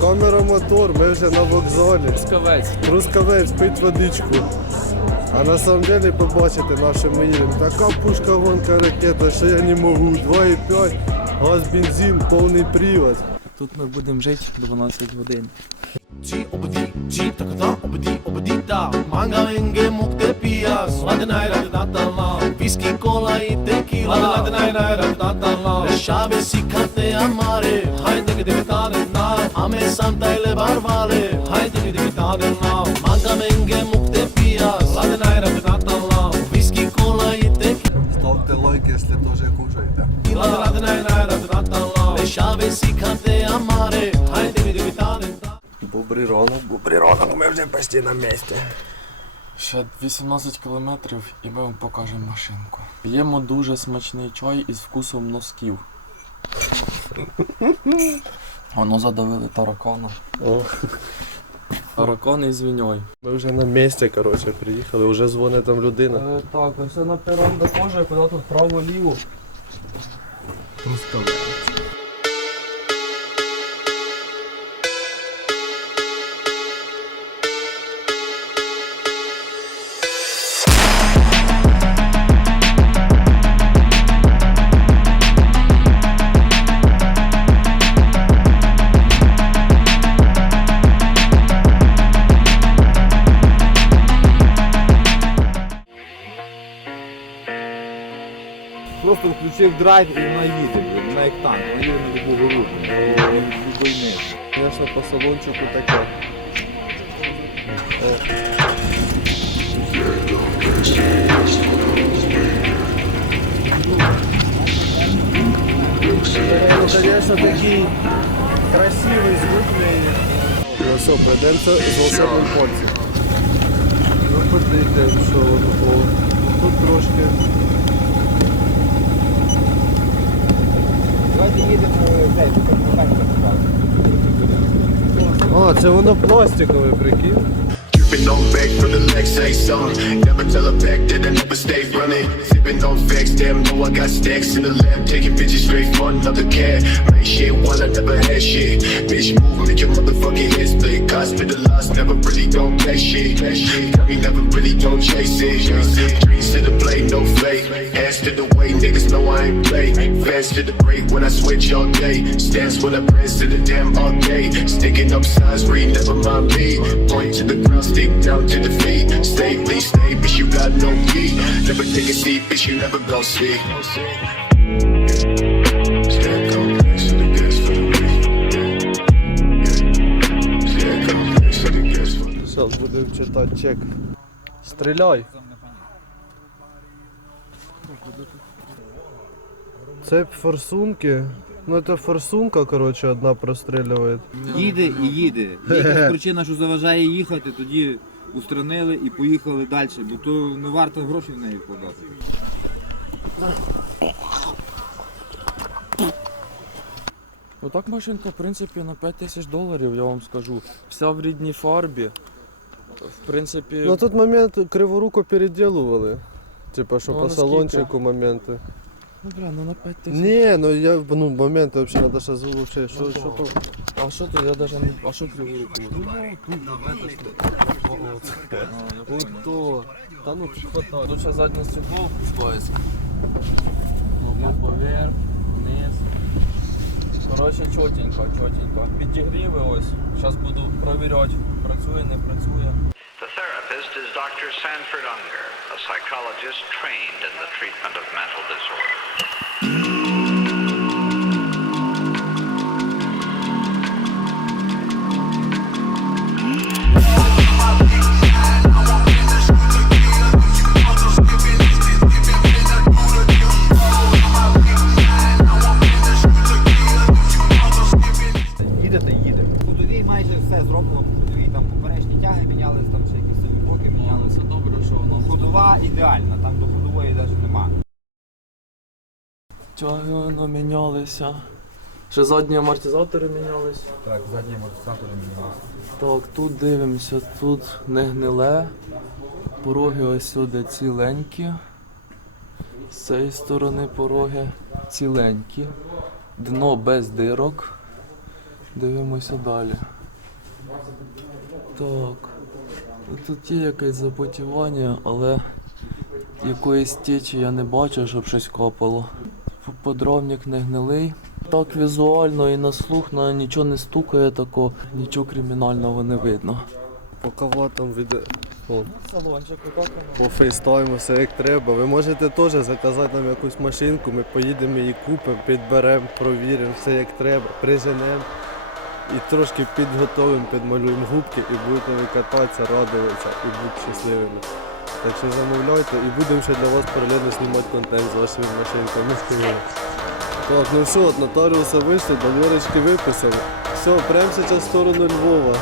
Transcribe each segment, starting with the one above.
Камера мотор, ми вже на вокзалі. Скавець. Трускавець, пить водичку. А на самом деле побачите наше ми їдемо. Така пушка гонка ракета, що я не можу. 2,5, газ, бензин, повний привод. Тут ми будемо жити 12 годин. G obadi, G takata вже почти на місці. Ще 18 кілометрів і ми вам покажемо машинку. П'ємо дуже смачний чай із вкусом носків. Воно задавили таракана. Таракан із віньою. Ми вже на місці, коротше, приїхали, вже дзвонить там людина. Е, так, ось на перон дохоже, куди тут право-ліво. Просто включив драйв і вона їде, вона як танк, вона їде на любу гору, любий низ. Звісно, по салончику таке. Конечно, такий красивий звук в неї. Ну що, пройдемося з волшебним пальцем. Ну, подивіться, що воно. Тут трошки. Давайте їдемо цей, тепер механіка А, це воно пластикове, прикинь. Dripping on back from the Lexus song. Never tell her back that I never stay running. Sipping on facts, damn, know I got stacks in the lab. Taking bitches straight for another cat. Make shit while I never had shit. Bitch, move, make your motherfucking head split. Hospitalized, never really don't pay shit. Shit, we never really don't chase it. Dreams to the blade, no fake. Ass to the way, niggas know I ain't play. Fast to the break when I switch all day. Stance when I press to the damn arcade. Sticking up signs, read, never mind me. Point to the ground, stick down to the feet. Stay, please stay, bitch, you got no key. Never take a seat, bitch, you never gon' see. Зараз будемо читати чек. Стріляй. Це форсунки. Ну це форсунка, коротше, одна прострілює. Їде і їде. Є якась причина, що заважає їхати, тоді устранили і поїхали далі, бо то не варто гроші в неї вкладати. Отак машинка, в принципі, на 5 тисяч доларів, я вам скажу. Вся в рідній фарбі. В принципі, Ну тут момент криворуку переділували. Типа, що Ну, по наскільки? салончику моменти. ну, бля, ну на 5 тисяч. Ні, ну я ну моменти взагалі треба ще звучати. Що, що по... А що ти, я даже не... А що криву руку? От то. Та ну тут хватає. Тут ще заднє стекло опускається. Ну, поверх, вниз. Коротше, чотенько, чотенько. Підігріви ось. Зараз буду перевіряти, працює, не працює. The therapist is Dr. Sanford Unger, a psychologist trained in the treatment of mental disorders. Воно мінялися. Ще задні амортизатори мінялись. Так, задні амортизатори мінялися. Так, тут дивимося, тут не гниле. Пороги ось сюди ціленькі. З цієї сторони пороги ціленькі. Дно без дирок. Дивимося далі. Так. Ну, Тут є якесь запотівання, але якоїсь течі я не бачу, щоб щось капало. П- Подровник не гнилий. Так візуально і на слух на нічого не стукає тако, нічого кримінального не видно. По кого там відео. Салончик, по фейстайму все як треба. Ви можете теж заказати нам якусь машинку, ми поїдемо її купимо, підберемо, провіримо, все як треба, приженемо і трошки підготовимо, підмалюємо губки і будете ви кататися, радуватися і бути щасливими. Так що замовляйте і будемо ще для вас паралельно знімати контент з вашими машинками. Так, ну все, от нотаріуса вийшли, довірочки виписали. Все, прямо в сторону Львова.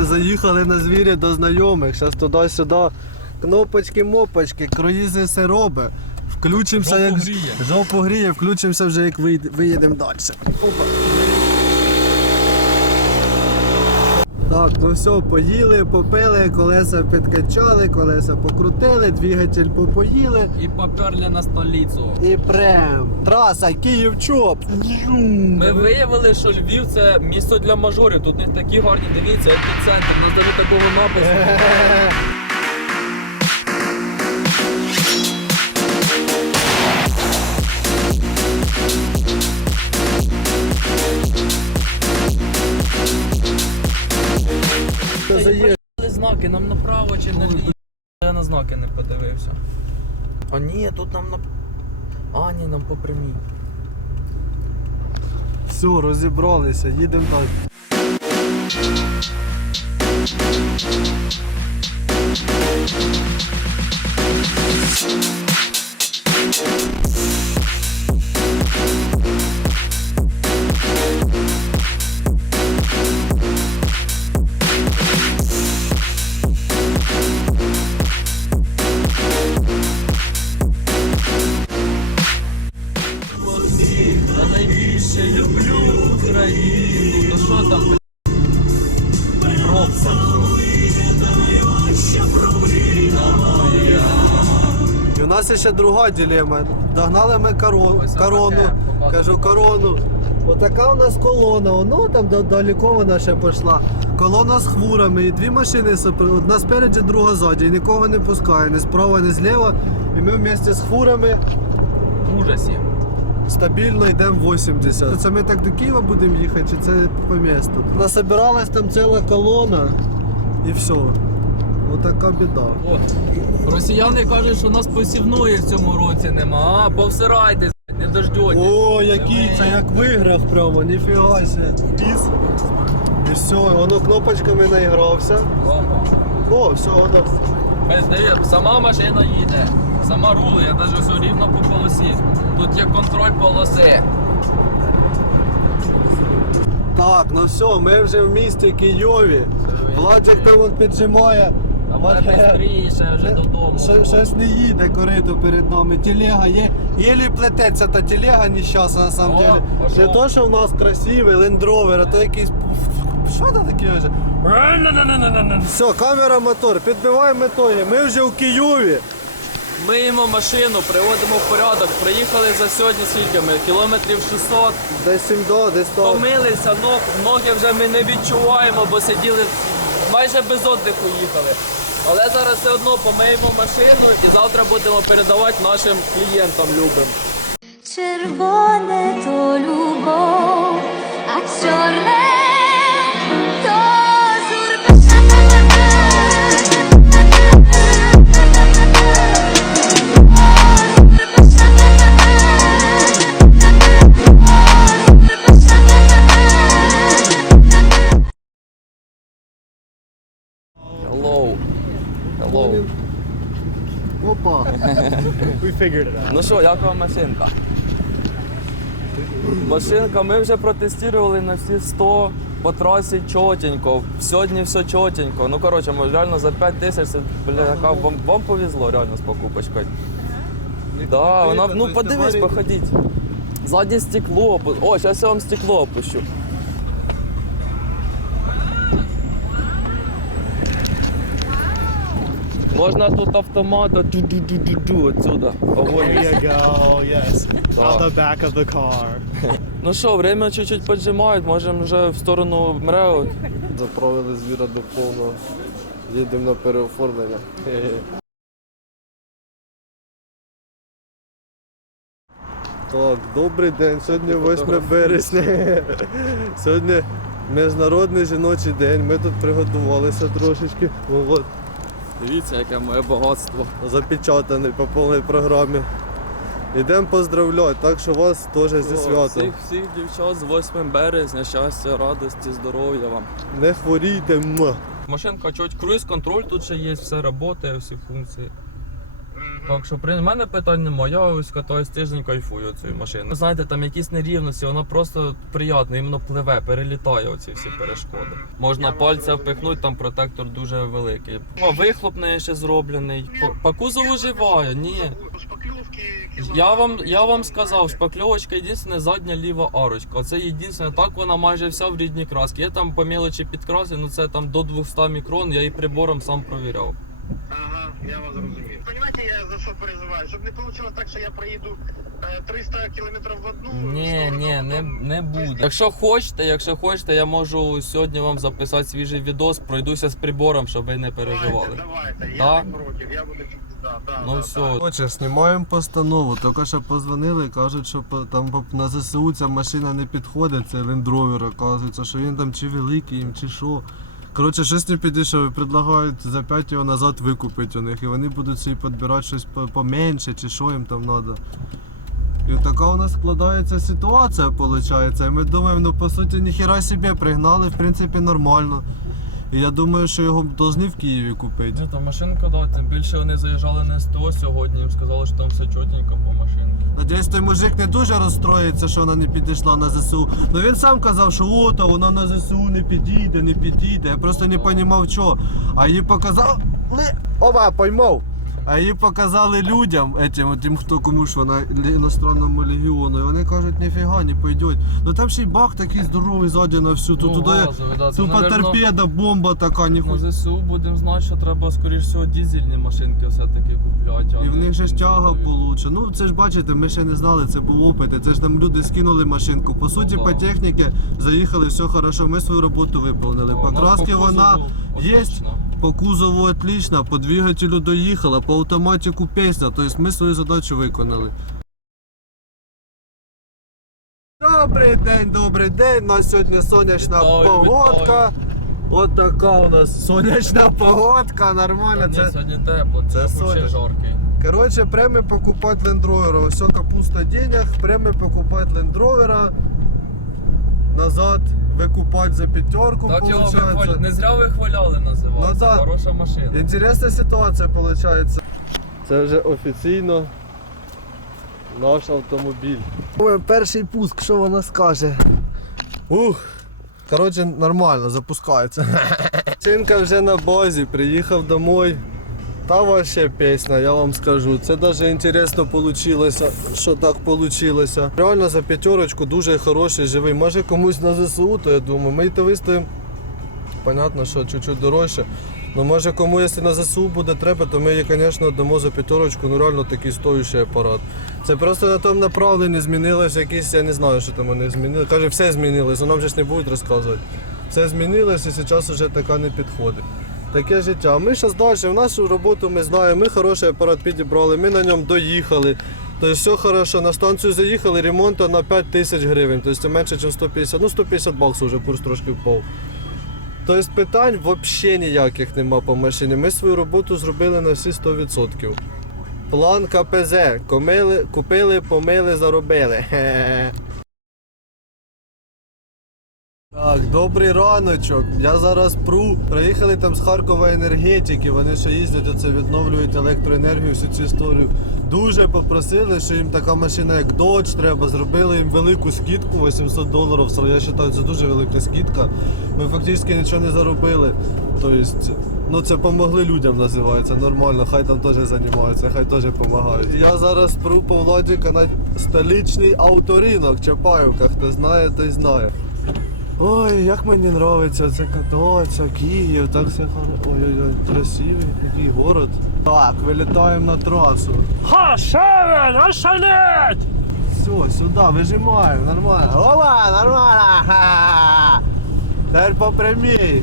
Заїхали на звірі до знайомих. Зараз туди-сюди. Кнопочки, мопочки, круїзи все робить. Включимося як гріє. жопу гріє, включимося вже як виїдемо далі. Так, ну все, поїли, попили, колеса підкачали, колеса покрутили, двигатель попоїли. І поперли на столицю. І прям траса Київ-Чоп. Ми виявили, що Львів це місто для мажорів. Тут не такі гарні, дивіться, епіцентр. У нас навіть такого напису. знаки, нам направо чи наліво. Я на знаки не подивився. А ні, тут нам на. А, ні, нам по прямій. Все, розібралися, їдемо далі. Я найбільше нас ще друга дилема. Догнали ми коро- Ось корону. Кажу, корону. Отака у нас колона, воно там далеко вона ще пішла. Колона з хмурами і дві машини одна спереді, друга ззаді. І нікого не пускає, ні справа, ні зліва. І ми вместе з хмурами В ужасі. стабільно йдемо 80. Це ми так до Києва будемо їхати, чи це по місту? Насобиралась там ціла колона і все. Отака біда. О, росіяни кажуть, що у нас посівної в цьому році нема. А, повсирайтесь, не дождете. О, який це як виграв прямо, ніфіга себе. Піс. І все, воно кнопочками наігрався. О, все, воно. Без диви, сама машина їде, сама рулить, навіть все рівно по полосі. Тут є контроль полоси. Так, ну все, ми вже в місті Києві. Владик там от піджимає. Вже додому. Ще- Щось не їде корито перед нами. Телега є. Єлі плететься та телега нещасна на самом О, деле. пошов. Не то, що в нас красивий лендровер, а то якийсь. Що це таке вже? Все, камера мотор, підбиваємо ітоги. Ми вже в Києві. Миємо машину, приводимо в порядок. Приїхали за сьогодні скільки ми? Кілометрів 600. Десь 7 до, десь то. Помилися, ног, ноги вже ми не відчуваємо, бо сиділи майже без віддиху їхали. Але зараз все одно помиємо машину і завтра будемо передавати нашим клієнтам любим. Червоне то любов, а чорне Hello. Hello. Опа. Ну що, як вам машинка? Машинка, ми вже протестували на всі 100. по трасі чотенько, сьогодні все чотенько. Ну коротше, ми реально за 5 тисяч, це, бля, яка вам, вам повезло реально з покупочкою. Да, вона, ну подивись, походіть. Ззаді стекло. опу- О, зараз я вам стекло опущу. Можна тут автомата ду-ду-ду-ду-ду отсюда. Огонь. go, yes. Out the back of the car. Ну що, время чуть-чуть поджимають, можемо вже в сторону МРЕО. Заправили звіра до повного. Їдемо на переоформлення. Так, добрий день. Сьогодні 8 березня. Сьогодні міжнародний жіночий день. Ми тут приготувалися трошечки. От, Дивіться, яке моє багатство. запечатаний по повній програмі. Йдемо поздравляти, так що вас теж зі святом. Всіх, всіх дівчат з 8 березня, щастя, радості, здоров'я вам. Не хворійте. ма. Машинка чуть круїз контроль тут ще є, все роботи, всі функції. Так що при мене питань немає, я ось катаюсь тиждень кайфую цією машиною. Знаєте, там якісь нерівності, воно просто приємно, іменно пливе, перелітає оці всі перешкоди. Можна пальця впихнути, там протектор дуже великий. О, Вихлопний ще зроблений. По, по кузову живає, ні. Я вам, я вам сказав, шпакльовочка єдине задня ліва арочка. Оце єдине, так вона майже вся в рідній краски. Є там по мелочі підкраси, ну це там до 200 мікрон, я і прибором сам провіряв. Ага, я вас зрозумів. Понимаете, я за що переживаю? Щоб не вийшло так, що я проїду е, 300 кілометрів в одну Ні, сторону, ні, не, потім- не буде. Якщо хочете, якщо хочете, я можу сьогодні вам записати свіжий відос, пройдуся з прибором, щоб ви не переживали. Давайте, давайте. Да? Я не проти, я буду... Да, да, Ну да, все, Отже, знімаємо постанову. Тільки що позвонили, кажуть, що по- там по- на ЗСУ ця машина не підходить, це Rover, оказується, що він там чи великий, їм, чи що. Коротше, щось не підійшов і предлагають за 5 його назад викупити у них. І вони будуть собі підбирати щось поменше, чи що їм там треба. І така у нас складається ситуація, виходить. І ми думаємо, ну по суті, ніхіра собі пригнали, в принципі, нормально. І я думаю, що його повинні в Києві купити. Ні, то машинка, да, тим більше вони заїжджали на СТО сьогодні, їм сказали, що там все чотенько по машинці. Надіюсь, той мужик не дуже розстроїться, що вона не підійшла на ЗСУ. Ну він сам казав, що о, та вона на ЗСУ не підійде, не підійде. Я просто не розумів, що. А її показали. Оба, поймов. А її показали людям, этим, тим, хто кому ж вона іностранному легіону. Вони кажуть, ніфіга, не пойдуть. Ну там ще й бак такий здоровий ззаді на всю. Тут Ну, туди газовий, да, це, тупа наверно, торпеда, бомба така, ніхуя. На ЗСУ будемо знати, що треба, скоріш всього, дізельні машинки все-таки купляти. а І в не них же ж тяга бензинові. получше. Ну це ж бачите, ми ще не знали, це був опит. І Це ж нам люди скинули машинку. По суті, да. по техніці заїхали, все хорошо. Ми свою роботу виповнили. Ну, краски по вона є, отлично. по кузову отлично, по двигателю доїхала, по автоматику пісня. Тобто ми свою задачу виконали. Добрий день, добрий день. У нас сьогодні сонячна Вітаю, погодка. От така у нас сонячна погодка, нормально. Ні, Це сьогодні тепло, це сонячно. жаркий. Короче, прямо покупать Land Rover. Все капуста денег, прямо Land Rover. Назад викупать за пятерку, Так його получается. не зря вихваляли називається. Да. Хороша машина. Інтересна ситуація виходить. Це вже офіційно наш автомобіль. Ой, перший пуск, що вона скаже? Ух. Коротше, нормально, запускається. Чинка вже на базі, приїхав домой. Та вообще пісня, я вам скажу. Це навіть інтересно вийшло, що так вийшло. Реально за п'ятерочку дуже хороший, живий. Може комусь на ЗСУ, то я думаю, ми то вистоїмо. Понятно, що чуть-чуть дорожче. Ну може кому, якщо на ЗСУ буде треба, то ми її, звісно, дамо за п'ятерочку, ну реально такий стоючий апарат. Це просто на тому направленні змінилось якісь, я не знаю, що там вони змінили. Каже, все змінилось, ну нам же ж не будуть розказувати. Все змінилось і зараз вже така не підходить. Таке життя. А Ми зараз далі, в нашу роботу ми знаємо, ми хороший апарат підібрали, ми на ньому доїхали. Тобто все хорошо, на станцію заїхали, ремонту на 5 тисяч гривень, тобто це менше, ніж 150, ну 150 баксів вже курс трошки впав. Тобто питань взагалі ніяких нема по машині. Ми свою роботу зробили на всі 100%. План КПЗ. Комили, купили, помили, заробили. Хе-хе. Так, добрий раночок. Я зараз пру. Приїхали там з Харкова енергетики. Вони ще їздять, оце відновлюють електроенергію, всю цю історію. Дуже попросили, що їм така машина, як Dodge, треба. Зробили їм велику скидку 800 доларів. Я вважаю, це дуже велика скидка. Ми фактично нічого не заробили. Тобто, ну це помогли людям називається. Нормально, хай там теж займаються, хай теж допомагають. Я зараз пру по Владіка на столичний авторинок Чапаївка. Хто знає, той знає. Ой, як мені подобається це кататися, Київ, так все хорошо. Ой-ой-ой, красивий, який город. Так, вилітаємо на трасу. Ха, Шевен, ошалеть! Все, сюди, вижимаємо, нормально. Опа, нормально. Ха-ха. Тепер по прямій.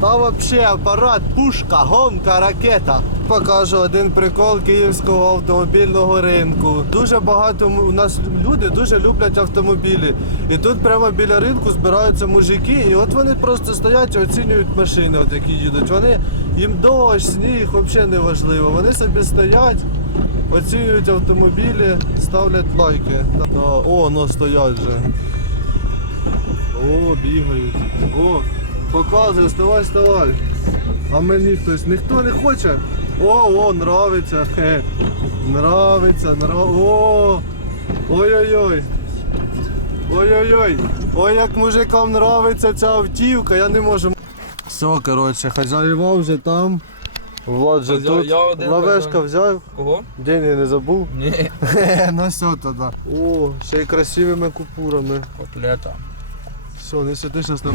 Та вообще апарат, пушка, гонка, ракета. Покажу один прикол київського автомобільного ринку. Дуже багато у нас люди дуже люблять автомобілі. І тут прямо біля ринку збираються мужики, і от вони просто стоять і оцінюють машини, от які їдуть. Вони їм дощ, сніг, взагалі не важливо. Вони собі стоять, оцінюють автомобілі, ставлять лайки. О, ну стоять вже. О, бігають. О, показуй, вставай, вставай. А мені хтось, ніхто не хоче. О, о, нравиться. Хе. Нравиться, нрав... О! Ой-ой-ой. Ой-ой-ой. Ой, як мужикам нравиться ця автівка, я не можу. Все, коротше, хазяїва вже там. Влад же тут. я один Лавешка взяв, Кого? деньги не забув. Ні. ну все тоді. О, ще й красивими купурами. Котлета. Все, не сиди щас там.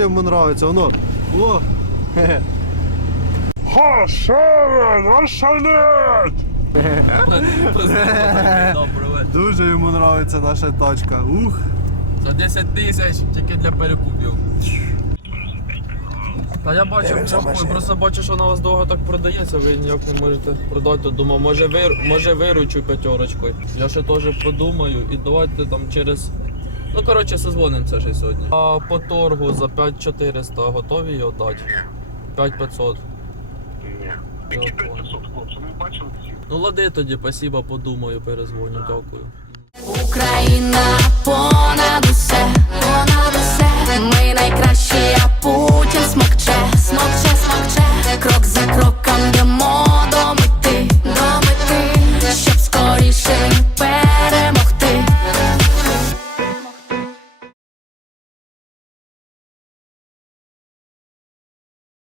Йому нравиться, воно. О! Ха, Шевен, ошалеть! Дуже йому нравиться наша тачка. Ух! За 10 тисяч тільки для перекупів. Та я бачу, я просто бачу, що вона у вас довго так продається, ви ніяк не можете продати. То Думав, може вир, може виручу п'ятерочкою. Я ще теж подумаю і давайте там через. Ну коротше, созвонимося ще сьогодні. А по торгу за 5400 готові її дати? 5500. Ні. Які 5500, хлопці? Ви бачили ці? Ну лади тоді, спасибо, подумаю, перезвоню, дякую. Україна понад усе, понад усе. Ми найкращі, а Путін смокче, смокче, смокче. Крок за кроком йдемо до мети, до мети, щоб скоріше він